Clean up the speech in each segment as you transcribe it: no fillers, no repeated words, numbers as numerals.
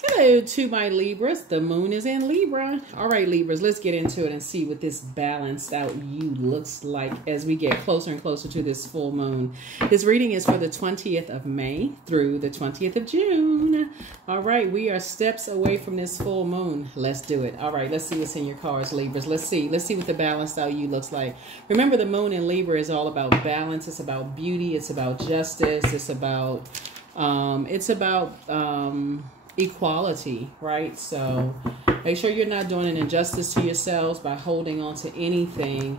Hello to my Libras. The moon is in Libra. All right, Libras, let's get into it and see what this balanced out you looks like as we get closer and closer to this full moon. This reading is for the 20th of May through the 20th of June. All right, we are steps away from this full moon. Let's do it. All right, let's see what's in your cards, Libras. Let's see what the balanced out you looks like. Remember, the moon in Libra is all about balance. It's about beauty. It's about justice. It's about equality, right? So make sure you're not doing an injustice to yourselves by holding on to anything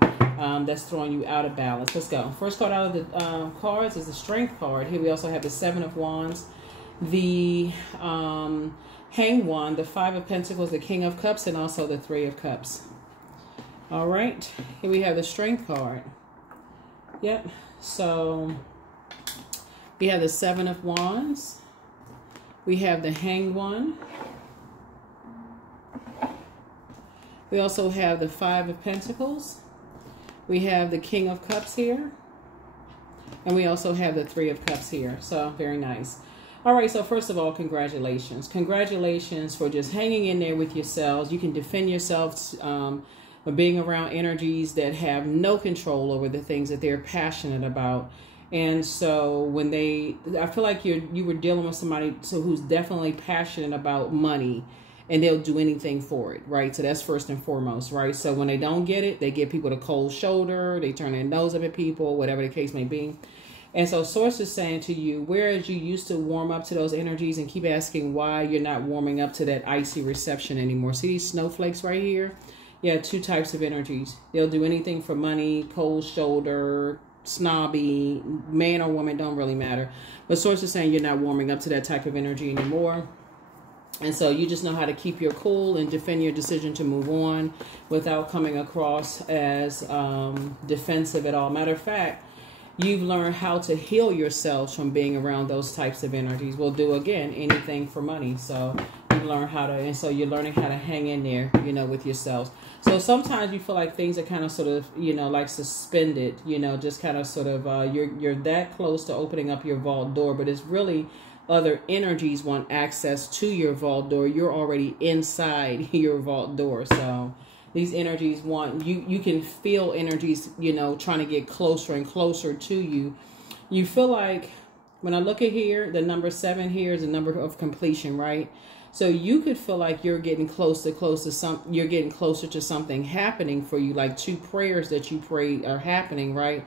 that's throwing you out of balance. Let's go. First card out of the cards is the Strength card. Here we also have the Seven of Wands, the Hanged One, the Five of Pentacles, the King of Cups, and also the Three of Cups. All right, here we have the Strength card. Yep, so we have the Seven of Wands. We have the Hanged One. We also have the Five of Pentacles. We have the King of Cups here. And we also have the Three of Cups here. So, very nice. All right, so first of all, congratulations. Congratulations for just hanging in there with yourselves. You can defend yourselves by being around energies that have no control over the things that they're passionate about. And so when I feel like you were dealing with somebody who's definitely passionate about money, and they'll do anything for it, right? So that's first and foremost, right? So when they don't get it, they give people the cold shoulder, they turn their nose up at people, whatever the case may be. And so Source is saying to you, whereas you used to warm up to those energies and keep asking why you're not warming up to that icy reception anymore. See these snowflakes right here? Yeah, two types of energies. They'll do anything for money, cold shoulder, snobby, man or woman, don't really matter. But Source is saying you're not warming up to that type of energy anymore. And so you just know how to keep your cool and defend your decision to move on without coming across as defensive at all. Matter of fact, you've learned how to heal yourselves from being around those types of energies. We'll do, again, anything for money. So you learn how to, and so you're learning how to hang in there, you know, with yourselves. So sometimes you feel like things are kind of sort of, you know, like suspended, you know, just kind of sort of, you're that close to opening up your vault door, but it's really other energies want access to your vault door. You're already inside your vault door. So these energies want, you can feel energies, you know, trying to get closer and closer to you. You feel like, when I look at here, the number 7 here is the number of completion, right? So you could feel like you're getting closer to something happening for you, like 2 prayers that you pray are happening, right?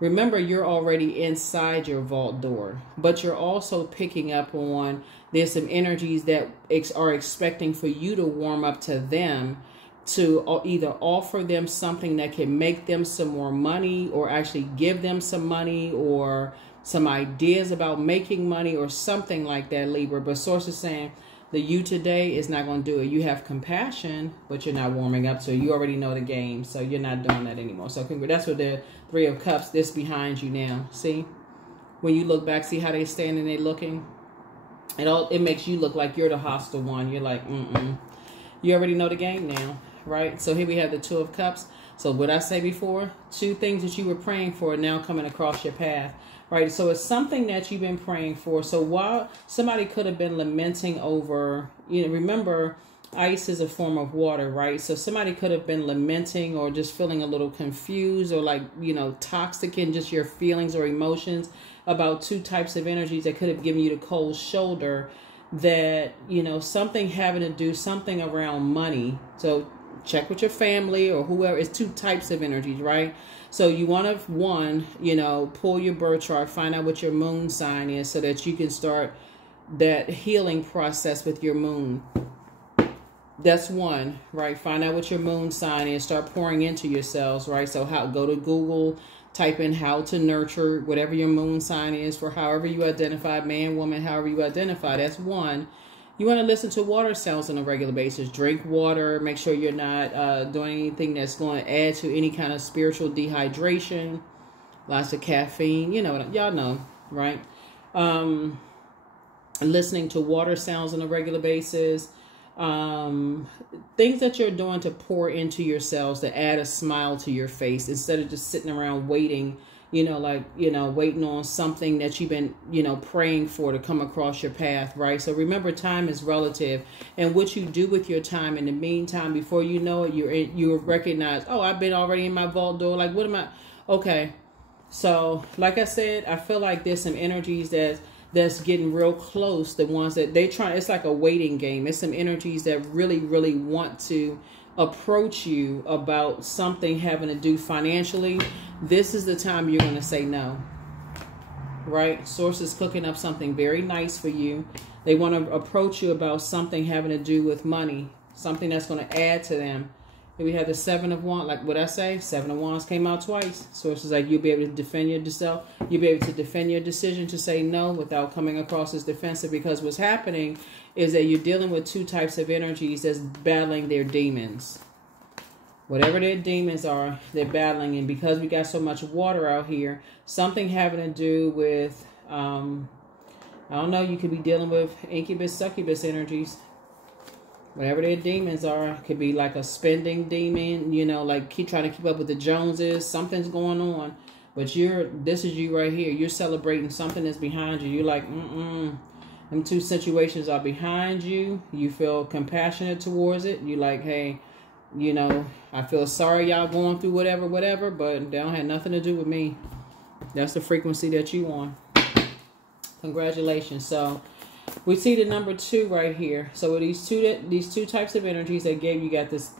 Remember, you're already inside your vault door, but you're also picking up on there's some energies that are expecting for you to warm up to them, to either offer them something that can make them some more money, or actually give them some money, or some ideas about making money or something like that, Libra. But Source is saying the you today is not going to do it. You have compassion, but you're not warming up. So you already know the game. So you're not doing that anymore. So that's what the Three of Cups, this behind you now. See? When you look back, see how they're standing there looking? It makes you look like you're the hostile one. You're like, You already know the game now, right? So here we have the Two of Cups. So what I say before, 2 things that you were praying for are now coming across your path. Right, so it's something that you've been praying for. So while somebody could have been lamenting over, you know, remember, ice is a form of water, right? So somebody could have been lamenting or just feeling a little confused, or like, you know, toxic in just your feelings or emotions about 2 types of energies that could have given you the cold shoulder, that, you know, something having to do something around money. So check with your family or whoever. It's 2 types of energies, right? So you want to, one, you know, pull your birth chart, find out what your moon sign is so that you can start that healing process with your moon. That's one, right? Find out what your moon sign is, start pouring into yourselves, right? So go to Google, type in how to nurture, whatever your moon sign is, for however you identify, man, woman, however you identify. That's one. You want to listen to water sounds on a regular basis. Drink water. Make sure you're not doing anything that's going to add to any kind of spiritual dehydration. Lots of caffeine. You know, y'all know, right? Listening to water sounds on a regular basis. Things that you're doing to pour into yourselves to add a smile to your face, instead of just sitting around waiting you know, like, you know, waiting on something that you've been, you know, praying for to come across your path, right? So remember, time is relative, and what you do with your time in the meantime, before you know it, you recognize, oh, I've been already in my vault door. Like, what am I? Okay. So, like I said, I feel like there's some energies that's getting real close. The ones that they try, it's like a waiting game. It's some energies that really, really want to approach you about something having to do financially. This is the time you're going to say no, right? Source is cooking up something very nice for you. They want to approach you about something having to do with money, something that's going to add to them. Here we have the Seven of Wands. Like what I say, Seven of Wands came out twice. Source is like, you'll be able to defend yourself. You'll be able to defend your decision to say no without coming across as defensive, because what's happening is that you're dealing with two types of energies that's battling their demons. Whatever their demons are, they're battling. And because we got so much water out here, something having to do with, I don't know, you could be dealing with incubus, succubus energies. Whatever their demons are, could be like a spending demon, you know, like keep trying to keep up with the Joneses. Something's going on, but this is you right here. You're celebrating something that's behind you. You're like, them two situations are behind you. You feel compassionate towards it. You like, hey, you know, I feel sorry y'all going through whatever, but they don't have nothing to do with me. That's the frequency that you on. Congratulations. So we see the number 2 right here. So with these two types of energies they gave you,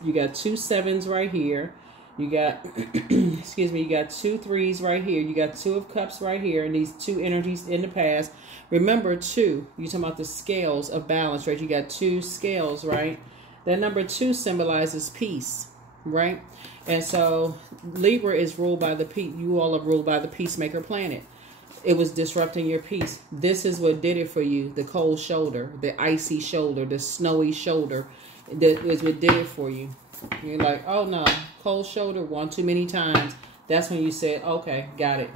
you got 2 sevens right here. You got excuse me, you got 2 3s right here. You got 2 of cups right here, and these 2 energies in the past. Remember 2, you're talking about the scales of balance, right? You got 2 scales, right? That number 2 symbolizes peace, right? And so Libra is ruled by you all are ruled by the peacemaker planet. It was disrupting your peace. This is what did it for you. The cold shoulder, the icy shoulder, the snowy shoulder. That is what did it for you. You're like, oh no, cold shoulder one too many times. That's when you said, okay, got it.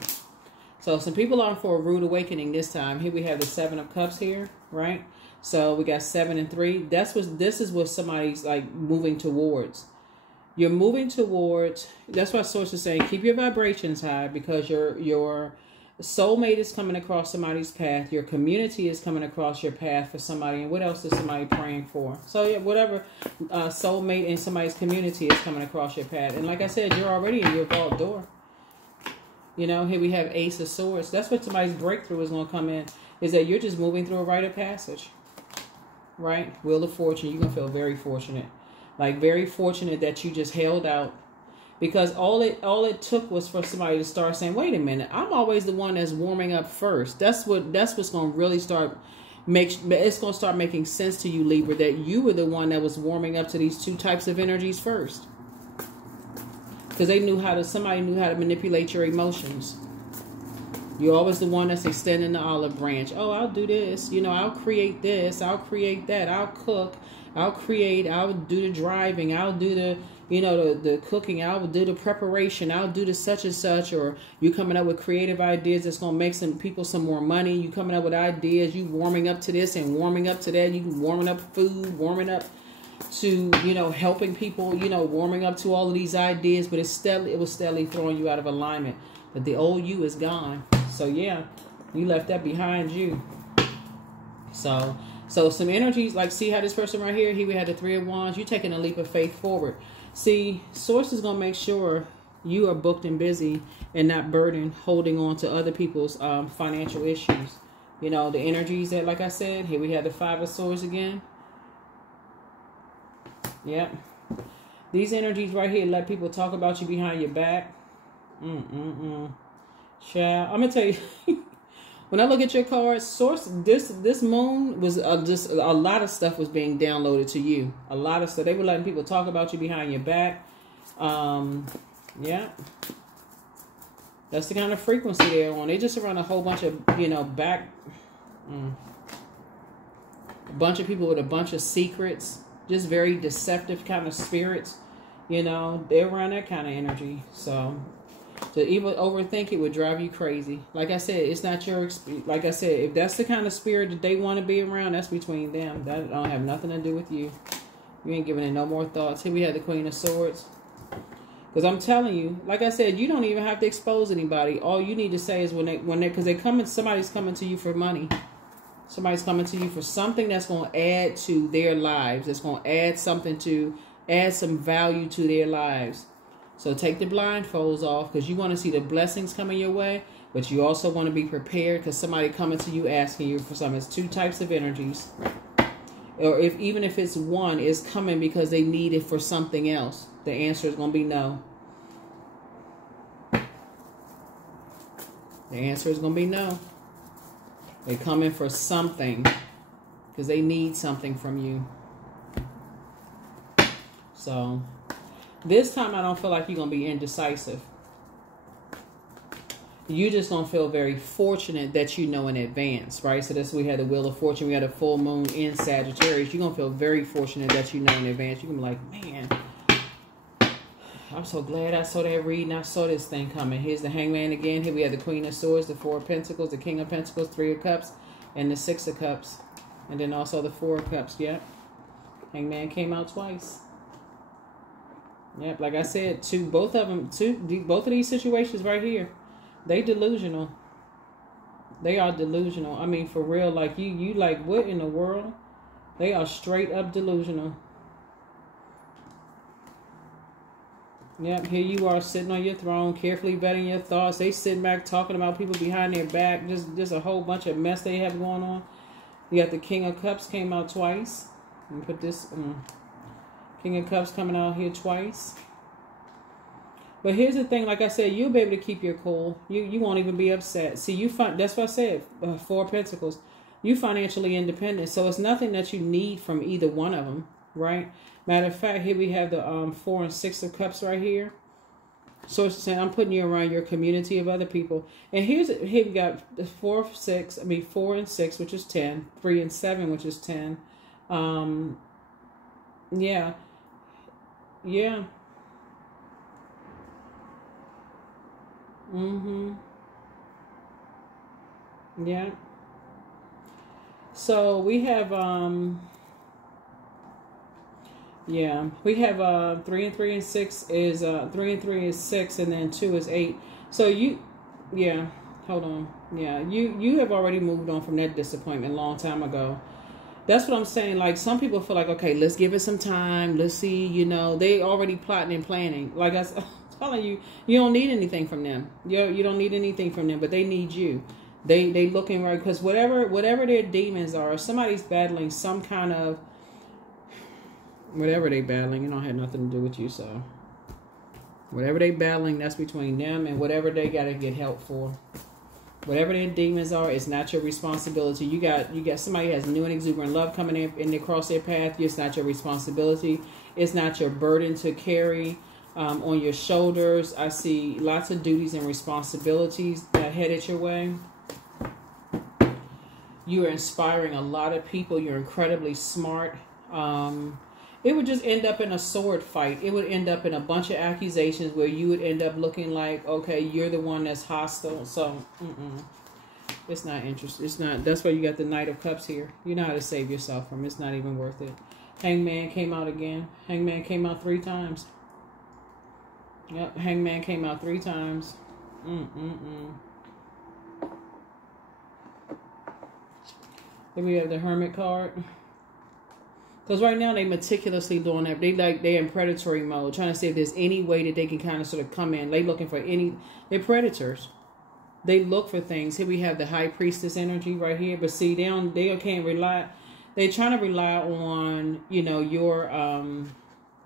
So some people are for a rude awakening this time. Here we have the 7 of cups here, right? So we got 7 and 3. This is what somebody's like moving towards. You're moving towards. That's why Source is saying keep your vibrations high, because your soulmate is coming across somebody's path. Your community is coming across your path for somebody. And what else is somebody praying for? So yeah, whatever soulmate in somebody's community is coming across your path. And like I said, you're already in your vault door. You know, here we have Ace of Swords. That's what somebody's breakthrough is going to come in. Is that you're just moving through a rite of passage. Right? Wheel of Fortune. You're going to feel very fortunate. Like very fortunate that you just held out. Because all it took was for somebody to start saying, wait a minute, I'm always the one that's warming up first. That's what's going to really it's going to start making sense to you, Libra, that you were the one that was warming up to these 2 types of energies first. Because somebody knew how to manipulate your emotions. You're always the one that's extending the olive branch. Oh, I'll do this. You know, I'll create this. I'll create that. I'll cook. I'll create. I'll do the driving. I'll do the, you know, the cooking. I'll do the preparation. I'll do the such and such. Or you coming up with creative ideas that's going to make some people some more money. You coming up with ideas. You warming up to this and warming up to that. You warming up food, warming up to, you know, helping people, you know, warming up to all of these ideas. But it was steadily throwing you out of alignment. But the old you is gone. So yeah, you left that behind you. So some energies, like see how this person right here, we had the 3 of Wands. You're taking a leap of faith forward. See, Source is going to make sure you are booked and busy and not burdened holding on to other people's financial issues. You know, the energies that, like I said, here we have the 5 of Swords again. Yep. These energies right here let people talk about you behind your back. Child, I'm going to tell you, when I look at your cards, Source, this moon was just a lot of stuff was being downloaded to you. A lot of stuff. They were letting people talk about you behind your back. Yeah. That's the kind of frequency they're on. They just run a whole bunch of, you know, a bunch of people with a bunch of secrets. Just very deceptive kind of spirits. You know, they're around that kind of energy. So to even overthink it would drive you crazy. Like I said, it's not your, like I said, if that's the kind of spirit that they want to be around, that's between them. That don't have nothing to do with you. You ain't giving it no more thoughts. Here we have the Queen of Swords. Because I'm telling you, like I said, you don't even have to expose anybody. All you need to say is because they come in, somebody's coming to you for money. Somebody's coming to you for something that's going to add to their lives. It's going to add add some value to their lives. So take the blindfolds off, because you want to see the blessings coming your way, but you also want to be prepared, because somebody coming to you asking you for something. It's two types of energies. Or even if it's one, is coming because they need it for something else. The answer is going to be no. The answer is going to be no. They're coming for something because they need something from you. So this time I don't feel like you're going to be indecisive. You just don't feel very fortunate that you know in advance, right? So we had the Wheel of Fortune. We had a full moon in Sagittarius. You're going to feel very fortunate that you know in advance. You're going to be like, man, I'm so glad I saw that reading. I saw this thing coming. Here's the Hangman again. Here we have the Queen of Swords, the Four of Pentacles, the King of Pentacles, Three of Cups, and the Six of Cups. And then also the Four of Cups. Yep. Hangman came out twice. Yep. Like I said, both of these situations right here, they delusional. They are delusional. I mean, for real. Like you like, what in the world? They are straight up delusional. Yep, here you are sitting on your throne, carefully vetting your thoughts. They sitting back talking about people behind their back. Just a whole bunch of mess they have going on. You got the King of Cups came out twice. Let me put this King of Cups coming out here twice. But here's the thing, like I said, you'll be able to keep your cool. You won't even be upset. See, that's what I said, Four of Pentacles. You financially independent, so it's nothing that you need from either one of them, right? Matter of fact, here we have the 4 and 6 of Cups right here. So it's saying I'm putting you around your community of other people. And here we got the 4 and 6, which is 10. 3 and 7, which is 10. Yeah. Yeah. Yeah. So we have yeah, we have 3 and 3 and 6 is 3 and 3 is 6, and then 2 is 8. So yeah, hold on. Yeah, you have already moved on from that disappointment a long time ago. That's what I'm saying. Like, some people feel like, okay, let's give it some time. Let's see, they already plotting and planning. Like I'm telling you, you don't need anything from them. You don't need anything from them, but they need you. They looking right, because whatever their demons are, somebody's battling some kind of, whatever they battling, it don't have nothing to do with you. So whatever they battling, that's between them and whatever they got to get help for. Whatever their demons are, it's not your responsibility. You got somebody who has new and exuberant love coming in across their path. It's not your responsibility. It's not your burden to carry on your shoulders. I see lots of duties and responsibilities that headed your way. You are inspiring a lot of people. You're incredibly smart. It would just end up in a sword fight. It would end up in a bunch of accusations where you would end up looking like, okay, you're the one that's hostile. So, it's not interesting. It's not. That's why you got the Knight of Cups here. You know how to save yourself from. It's not even worth it. Hangman came out again. Hangman came out 3 times. Yep, Hangman came out 3 times. Then we have the Hermit card. Because right now they meticulously doing that. They're in predatory mode, trying to see if there's any way that they can kind of sort of come in. They looking for they're predators. They look for things. Here we have the High Priestess energy right here. But see, they can't rely. They're trying to rely on, your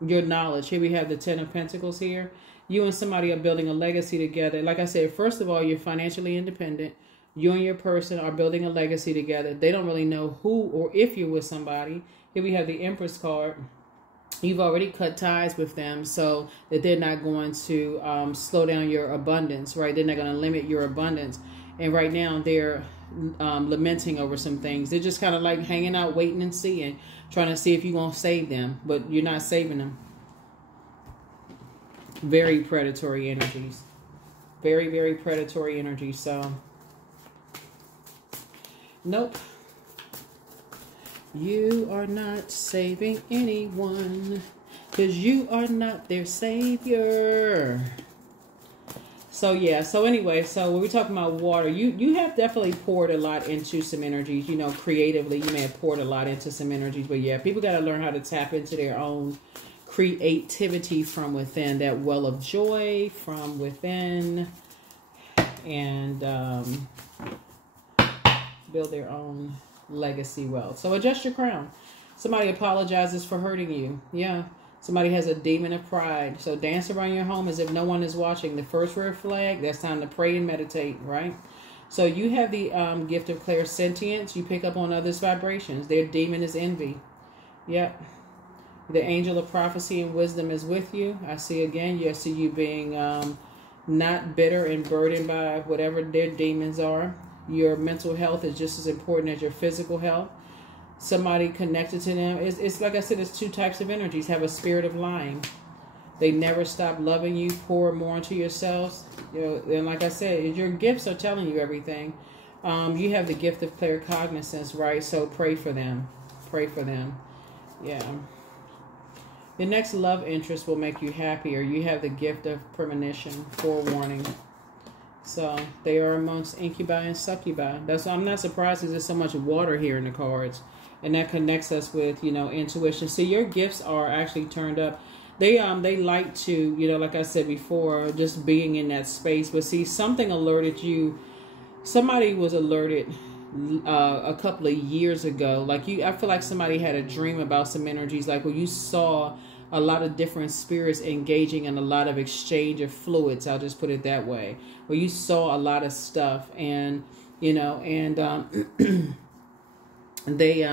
knowledge. Here we have the 10 of Pentacles here. You and somebody are building a legacy together. Like I said, first of all, you're financially independent. You and your person are building a legacy together. They don't really know who or if you're with somebody. Here we have the Empress card. You've already cut ties with them so that they're not going to slow down your abundance, right? They're not going to limit your abundance. And right now they're lamenting over some things. They're just kind of like hanging out, waiting and seeing, trying to see if you're going to save them, but you're not saving them. Very predatory energies. Very, very predatory energy. So, nope. You are not saving anyone. because you are not their savior. So yeah, so anyway, so when we're talking about water, you have definitely poured a lot into some energies, you know, creatively. You may have poured a lot into some energies, but yeah, people got to learn how to tap into their own creativity from within, that well of joy from within, and build their own legacy wealth. So adjust your crown. Somebody apologizes for hurting you. Yeah. Somebody has a demon of pride. So dance around your home as if no one is watching. The first red flag, that's time to pray and meditate, right? So you have the gift of clairsentience. You pick up on others' vibrations. Their demon is envy. Yep. The angel of prophecy and wisdom is with you. I see again, you see you being not bitter and burdened by whatever their demons are. Your mental health is just as important as your physical health. Somebody connected to them. It's like I said, it's two types of energies. Have a spirit of lying. They never stop loving you. Pour more into yourselves. You know, and like I said, your gifts are telling you everything. You have the gift of claircognizance, right? So pray for them. Pray for them. Yeah. Your next love interest will make you happier. You have the gift of premonition, forewarning. So they are amongst incubi and succubi. That's why I'm not surprised because there's so much water here in the cards. And that connects us with, you know, intuition. So your gifts are actually turned up. They like to, you know, like I said before, just being in that space. But see, something alerted you. Somebody was alerted a couple of years ago. Like I feel like somebody had a dream about some energies. Like where you saw a lot of different spirits engaging in a lot of exchange of fluids. I'll just put it that way. Where you saw a lot of stuff, and you know, and they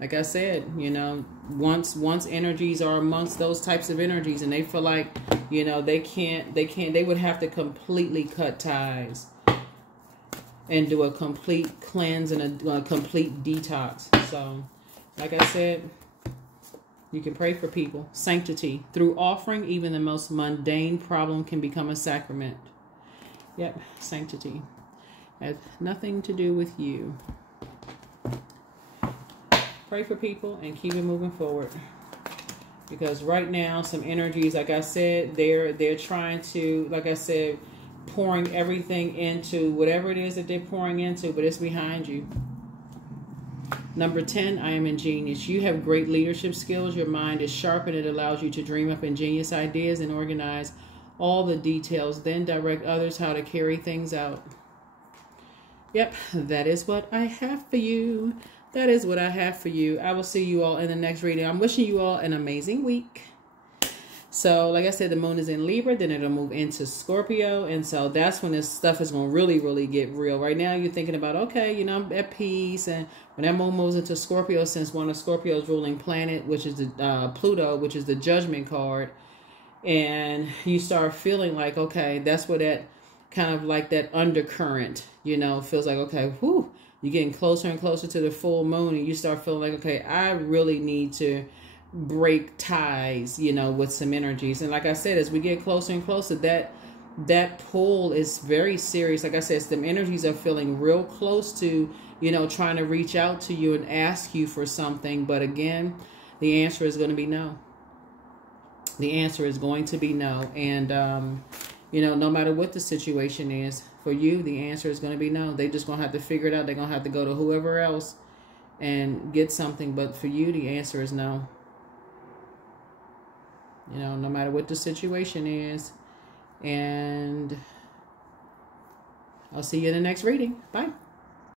like I said, you know, once energies are amongst those types of energies, and they feel like, you know, they would have to completely cut ties and do a complete cleanse and a complete detox. So like I said, you can pray for people. Sanctity. Through offering, even the most mundane problem can become a sacrament. Yep, sanctity. Has nothing to do with you. Pray for people and keep it moving forward. Because right now, some energies, like I said, they're trying to, like I said, pouring everything into whatever it is that they're pouring into, but it's behind you. Number 10, I am ingenious. You have great leadership skills. Your mind is sharp and it allows you to dream up ingenious ideas and organize all the details, then direct others how to carry things out. Yep, that is what I have for you. That is what I have for you. I will see you all in the next reading. I'm wishing you all an amazing week. So, like I said, the moon is in Libra, then it'll move into Scorpio. And so that's when this stuff is going to really, really get real. Right now, you're thinking about, okay, you know, I'm at peace. And when that moon moves into Scorpio, since one of Scorpio's ruling planet, which is the Pluto, which is the judgment card, and you start feeling like, okay, that's where that kind of like that undercurrent, you know, feels like, okay, whew, you're getting closer and closer to the full moon, and you start feeling like, okay, I really need to break ties, you know, with some energies. And like I said, as we get closer and closer, that pull is very serious. Like I said, some energies are feeling real close to, you know, trying to reach out to you and ask you for something. But again, the answer is going to be no. The answer is going to be no. And, you know, no matter what the situation is, for you, the answer is going to be no. They're just going to have to figure it out. They're going to have to go to whoever else and get something. But for you, the answer is no. You know, no matter what the situation is. And I'll see you in the next reading. Bye.